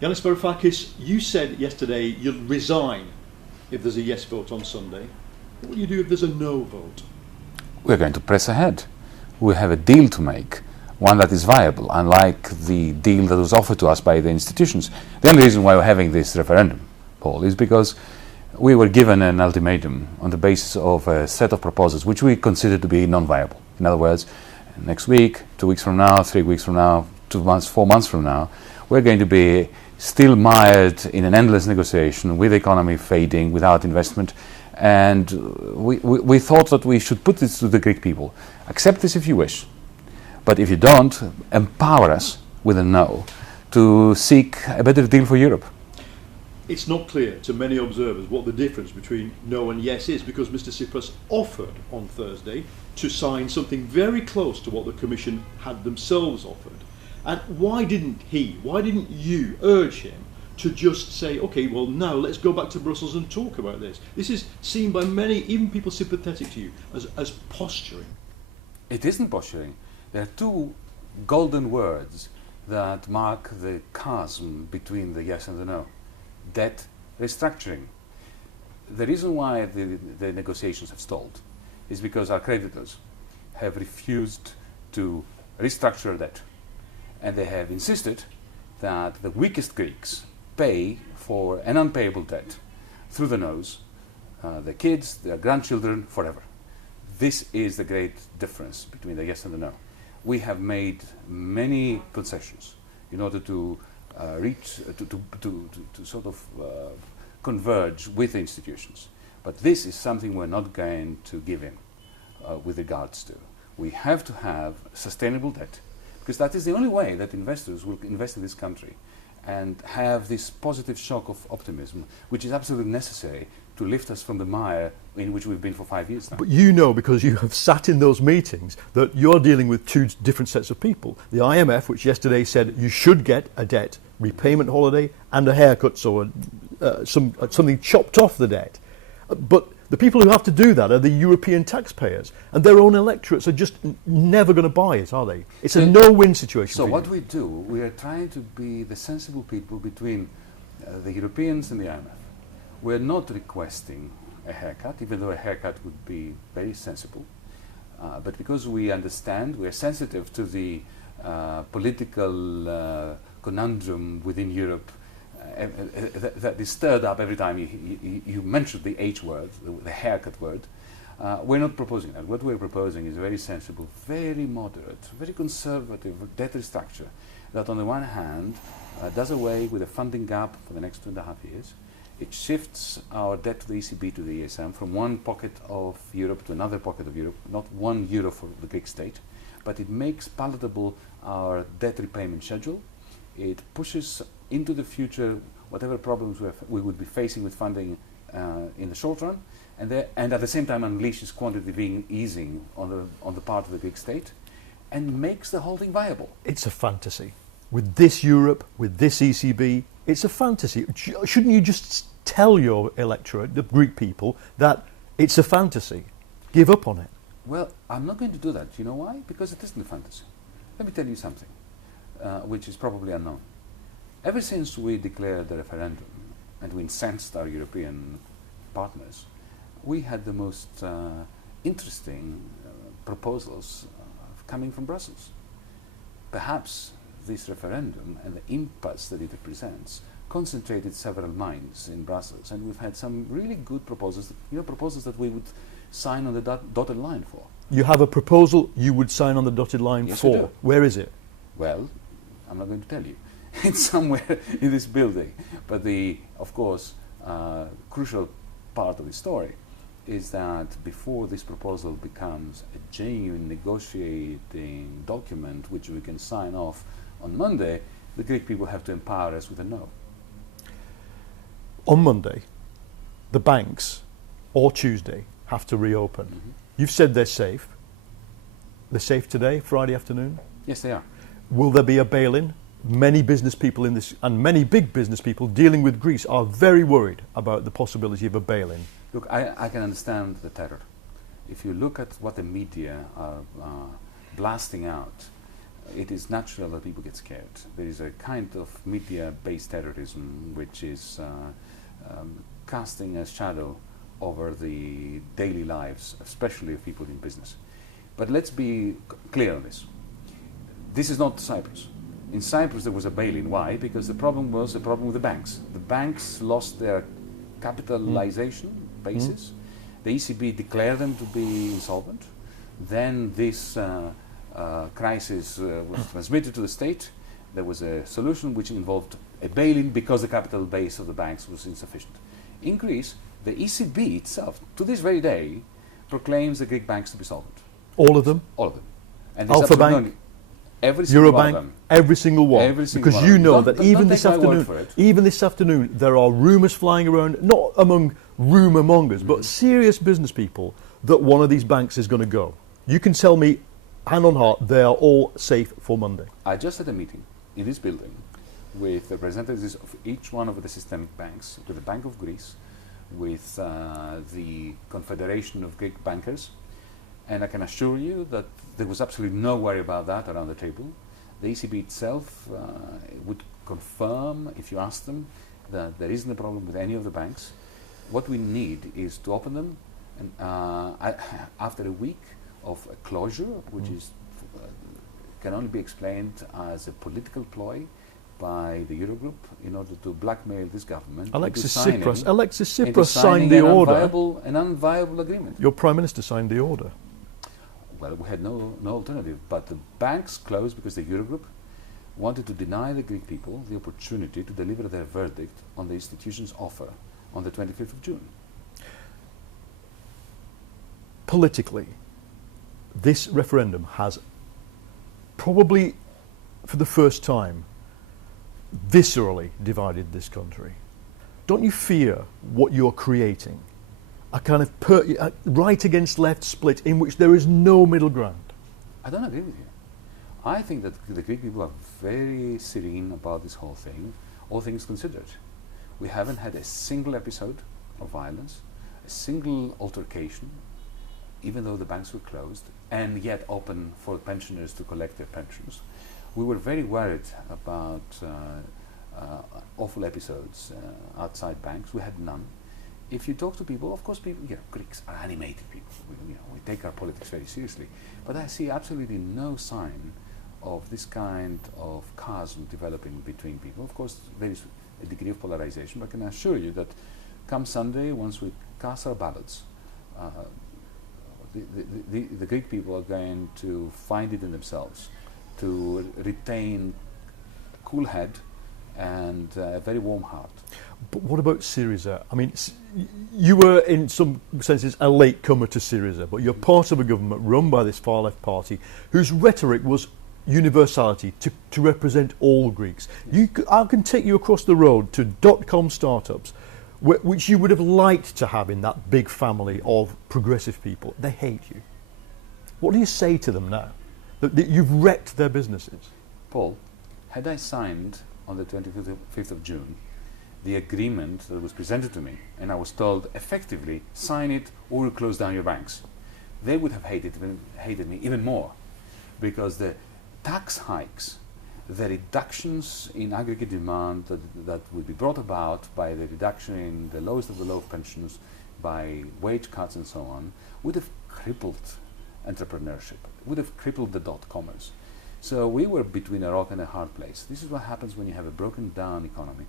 Yanis Varoufakis, you said yesterday you'll resign if there's a yes vote on Sunday. What will you do if there's a no vote? We're going to press ahead. We have a deal to make, one that is viable, unlike the deal that was offered to us by the institutions. The only reason why we're having this referendum, Paul, is because we were given an ultimatum on the basis of a set of proposals which we consider to be non-viable. In other words, next week, 2 weeks from now, 3 weeks from now, 2 months, 4 months from now, we're going to be still mired in an endless negotiation with the economy fading, without investment. And we thought that we should put this to the Greek people. Accept this if you wish. But if you don't, empower us with a no to seek a better deal for Europe. It's not clear to many observers what the difference between no and yes is, because Mr Tsipras offered on Thursday to sign something very close to what the Commission had themselves offered. And why didn't you urge him to just say, okay, well now let's go back to Brussels and talk about this? This is seen by many, even people sympathetic to you, as posturing. It isn't posturing. There are two golden words that mark the chasm between the yes and the no. Debt restructuring. The reason why the negotiations have stalled is because our creditors have refused to restructure debt. And they have insisted that the weakest Greeks pay for an unpayable debt through the nose, their kids, their grandchildren, forever. This is the great difference between the yes and the no. We have made many concessions in order to converge with the institutions. But this is something we're not going to give in with regards to. We have to have sustainable debt, because that is the only way that investors will invest in this country and have this positive shock of optimism, which is absolutely necessary to lift us from the mire in which we've been for 5 years now. But you know, because you have sat in those meetings, that you're dealing with two different sets of people. The IMF, which yesterday said you should get a debt repayment holiday and a haircut, so something chopped off the debt. But the people who have to do that are the European taxpayers, and their own electorates are just never going to buy it, are they? It's a no-win situation. So what we do, we are trying to be the sensible people between the Europeans and the IMF. We're not requesting a haircut, even though a haircut would be very sensible. But because we understand, we are sensitive to the political conundrum within Europe that is stirred up every time you mention the H word, the haircut word. We're not proposing that. What we're proposing is a very sensible, very moderate, very conservative debt restructure that on the one hand does away with a funding gap for the next 2.5 years. It shifts our debt to the ECB, to the ESM, from one pocket of Europe to another pocket of Europe, not €1 for the Greek state, but it makes palatable our debt repayment schedule. It pushes into the future whatever problems we would be facing with funding in the short run, and at the same time unleashes quantitative easing on the part of the Greek state, and makes the whole thing viable. It's a fantasy. With this Europe, with this ECB, it's a fantasy. Shouldn't you just tell your electorate, the Greek people, that it's a fantasy? Give up on it. Well, I'm not going to do that. You know why? Because it isn't a fantasy. Let me tell you something, which is probably unknown. Ever since we declared the referendum and we incensed our European partners, we had the most interesting proposals coming from Brussels. Perhaps this referendum and the impasse that it represents concentrated several minds in Brussels, and we've had some really good proposals, proposals that we would sign on the dotted line for. You have a proposal you would sign on the dotted line Yes, for? we do. Where is it? Well, I'm not going to tell you. It's somewhere in this building. But the, of course, crucial part of the story is that before this proposal becomes a genuine negotiating document which we can sign off on Monday, the Greek people have to empower us with a no. On Monday, the banks, or Tuesday, have to reopen. Mm-hmm. You've said they're safe. They're safe today, Friday afternoon? Yes, they are. Will there be a bail-in? Many business people in this, and many big business people dealing with Greece, are very worried about the possibility of a bail-in. Look, I can understand the terror. If you look at what the media are blasting out, it is natural that people get scared. There is a kind of media-based terrorism which is casting a shadow over the daily lives, especially of people in business. But let's be clear on this. This is not Cyprus. In Cyprus there was a bail-in. Why? Because the problem was a problem with the banks. The banks lost their capitalization basis. The ECB declared them to be insolvent. Then this crisis was transmitted to the state. There was a solution which involved a bail-in because the capital base of the banks was insufficient. In Greece, the ECB itself, to this very day, proclaims the Greek banks to be solvent. All of them? All of them. And Alpha Bank, every single one of Eurobank, them. every single one. Every single because one you of them. know Don't- that even don't this afternoon, there are rumours flying around, not among rumour mongers, but serious business people, that one of these banks is going to go. You can tell me, hand on heart, they are all safe for Monday. I just had a meeting in this building with representatives of each one of the systemic banks, with the Bank of Greece, with the Confederation of Greek Bankers, and I can assure you that there was absolutely no worry about that around the table. The ECB itself would confirm, if you ask them, that there isn't a problem with any of the banks. What we need is to open them, and after a week of a closure, which is can only be explained as a political ploy by the Eurogroup in order to blackmail this government. Alexis into Tsipras signed signing the an order. an unviable agreement. Your Prime Minister signed the order. Well, we had no alternative, but the banks closed because the Eurogroup wanted to deny the Greek people the opportunity to deliver their verdict on the institution's offer on the 25th of June. Politically, this referendum has probably, for the first time, viscerally divided this country. Don't you fear what you're creating? A kind of right against left split in which there is no middle ground. I don't agree with you. I think that the Greek people are very serene about this whole thing, all things considered. We haven't had a single episode of violence, a single altercation, even though the banks were closed and yet open for pensioners to collect their pensions. We were very worried about awful episodes outside banks. We had none. If you talk to people, of course, people, Greeks are animated people. We take our politics very seriously. But I see absolutely no sign of this kind of chasm developing between people. Of course, there is a degree of polarization, but I can assure you that come Sunday, once we cast our ballots, the Greek people are going to find it in themselves to retain cool head and a very warm heart. But what about Syriza? I mean, you were in some senses a latecomer to Syriza, but you're part of a government run by this far-left party whose rhetoric was universality, to represent all Greeks. I can take you across the road to dot-com startups, which you would have liked to have in that big family of progressive people. They hate you. What do you say to them now? That you've wrecked their businesses? Paul, had I signed on the 25th of June the agreement that was presented to me, and I was told effectively sign it or we'll close down your banks, they would have hated me even more, because the tax hikes, the reductions in aggregate demand that would be brought about by the reduction in the lowest of the low pensions, by wage cuts and so on, would have crippled entrepreneurship, would have crippled the dot-comers. So we were between a rock and a hard place. This is what happens when you have a broken down economy,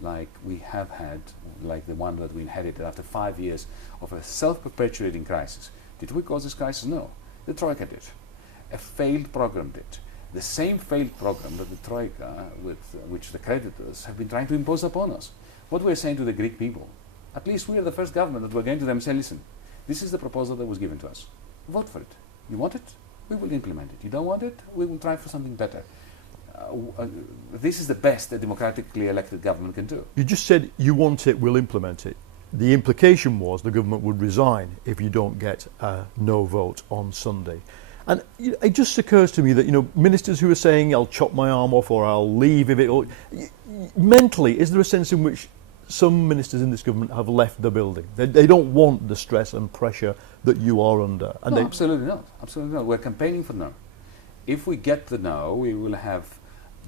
like we have had, like the one that we inherited after 5 years of a self-perpetuating crisis. Did we cause this crisis? No. The Troika did. A failed program did. The same failed program that the Troika, which the creditors have been trying to impose upon us. What we're saying to the Greek people, at least we are the first government that we're going to them and say, listen, this is the proposal that was given to us. Vote for it. You want it? We will implement it. You don't want it? We will try for something better. This is the best a democratically elected government can do. You just said you want it, we'll implement it. The implication was the government would resign if you don't get a no vote on Sunday. And it just occurs to me that, ministers who are saying, I'll chop my arm off or I'll leave if it... Mentally, is there a sense in which some ministers in this government have left the building? They don't want the stress and pressure that you are under. And no, absolutely not. Absolutely not. We're campaigning for no. If we get the no, we will have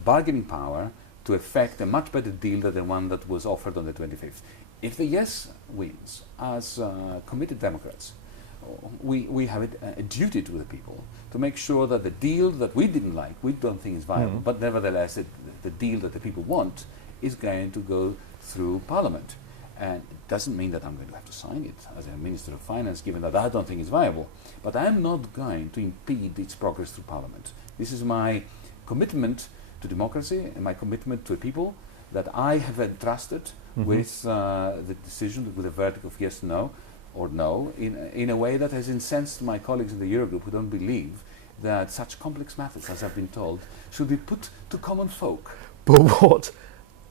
bargaining power to effect a much better deal than the one that was offered on the 25th. If the yes wins, as committed Democrats, we have a duty to the people to make sure that the deal that we didn't like, we don't think is viable, but nevertheless the deal that the people want is going to go through Parliament. And it doesn't mean that I'm going to have to sign it as a Minister of Finance, given that I don't think it's viable. But I'm not going to impede its progress through Parliament. This is my commitment to democracy and my commitment to a people that I have entrusted with the decision, with a verdict of yes, no, or no, in a way that has incensed my colleagues in the Eurogroup who don't believe that such complex matters, as I've been told, should be put to common folk. But what?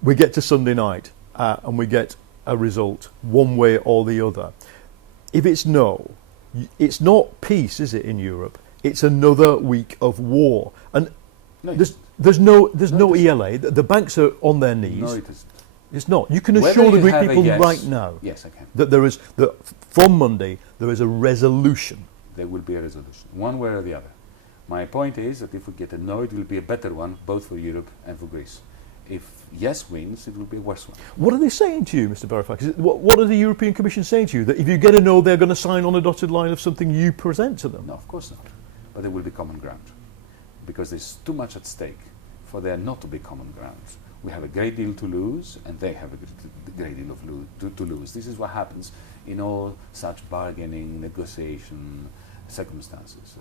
We get to Sunday night and we get a result one way or the other. If it's no, it's not peace, is it, in Europe? It's another week of war. And No, there's no ELA. The banks are on their knees. No, it isn't. It's not. You can Whether assure the you Greek have a people yes, right now yes, I can. that from Monday there is a resolution. There will be a resolution, one way or the other. My point is that if we get a no, it will be a better one, both for Europe and for Greece. If yes wins, it will be a worse one. What are they saying to you, Mr. Varoufakis? What are the European Commission saying to you? That if you get a no, they're going to sign on a dotted line of something you present to them? No, of course not. But there will be common ground. Because there's too much at stake for there not to be common ground. We have a great deal to lose, and they have a great deal to lose. This is what happens in all such bargaining, negotiation circumstances.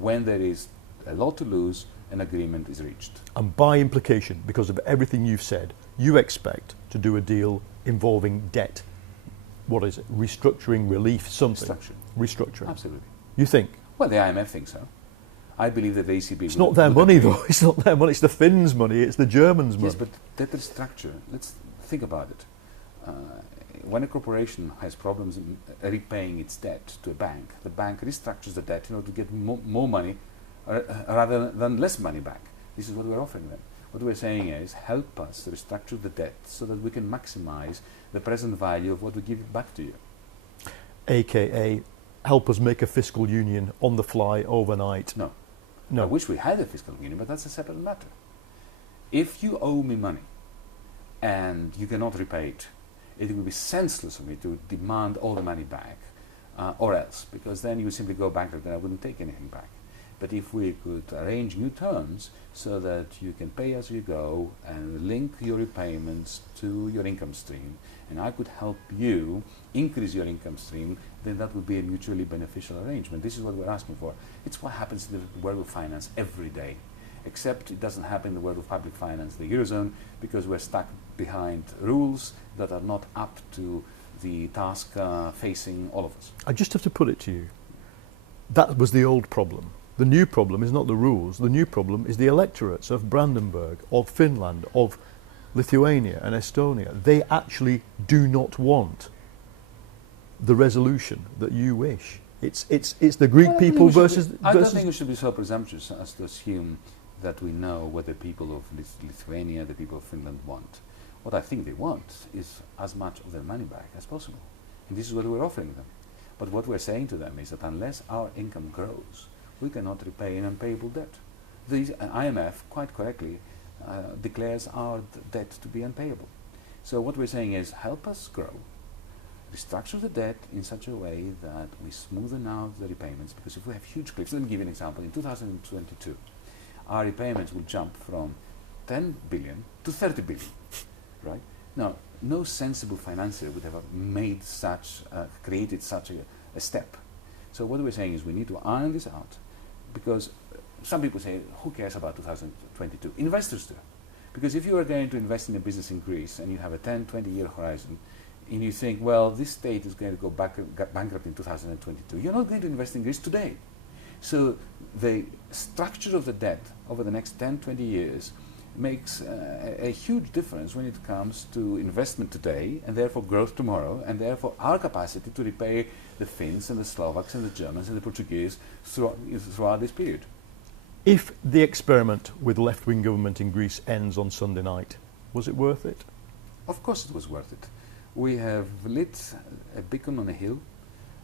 When there is a lot to lose, an agreement is reached. And by implication, because of everything you've said, you expect to do a deal involving debt. What is it? Restructuring, relief, something? Restructuring. Absolutely. You think? Well, the IMF thinks so. I believe that the ECB... It's not their money, though. It's not their money. It's the Finns' money. It's the Germans' money. Yes, but debt restructure, let's think about it. When a corporation has problems in repaying its debt to a bank, the bank restructures the debt in order to get more money rather than less money back. This is what we're offering them. What we're saying is, help us restructure the debt so that we can maximize the present value of what we give back to you. AKA, help us make a fiscal union on the fly overnight. No. No. I wish we had a fiscal union, but that's a separate matter. If you owe me money and you cannot repay it, it would be senseless for me to demand all the money back, or else, because then you would simply go bankrupt and I wouldn't take anything back. But if we could arrange new terms so that you can pay as you go and link your repayments to your income stream, and I could help you increase your income stream, then that would be a mutually beneficial arrangement. This is what we're asking for. It's what happens in the world of finance every day, except it doesn't happen in the world of public finance, the Eurozone, because we're stuck behind rules that are not up to the task facing all of us. I just have to put it to you. That was the old problem. The new problem is not the rules. The new problem is the electorates of Brandenburg, of Finland, of Lithuania and Estonia. They actually do not want the resolution that you wish. It's the Greek people versus... I don't think we should be so presumptuous as to assume that we know what the people of Lithuania, the people of Finland want. What I think they want is as much of their money back as possible. And this is what we're offering them. But what we're saying to them is that unless our income grows, we cannot repay an unpayable debt. The IMF, quite correctly, declares our debt to be unpayable. So what we're saying is, help us grow, restructure the debt in such a way that we smoothen out the repayments, because if we have huge cliffs, let me give you an example. In 2022, our repayments will jump from 10 billion to 30 billion, right? Now, no sensible financier would have made such, created such a step. So what we're saying is we need to iron this out, because some people say, who cares about 2022? Investors do. Because if you are going to invest in a business in Greece and you have a 10, 20-year horizon, and you think, well, this state is going to go bankrupt in 2022, you're not going to invest in Greece today. So the structure of the debt over the next 10, 20 years makes a huge difference when it comes to investment today, and therefore growth tomorrow, and therefore our capacity to repay the Finns and the Slovaks and the Germans and the Portuguese throughout this period. If the experiment with left-wing government in Greece ends on Sunday night, was it worth it? Of course it was worth it. We have lit a beacon on a hill.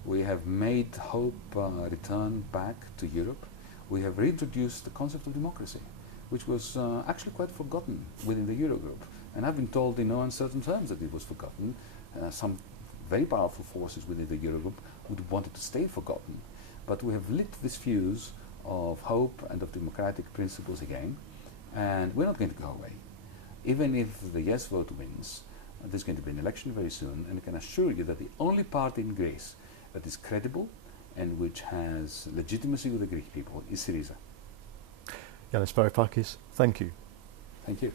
We have made hope return back to Europe. we have reintroduced the concept of democracy, which was actually quite forgotten within the Eurogroup. And I've been told in no uncertain terms that it was forgotten. Some very powerful forces within the Eurogroup would want it to stay forgotten. But we have lit this fuse of hope and of democratic principles again, and we're not going to go away. Even if the yes vote wins, there's going to be an election very soon, and I can assure you that the only party in Greece that is credible and which has legitimacy with the Greek people is Syriza. Yanis Varoufakis, thank you. Thank you.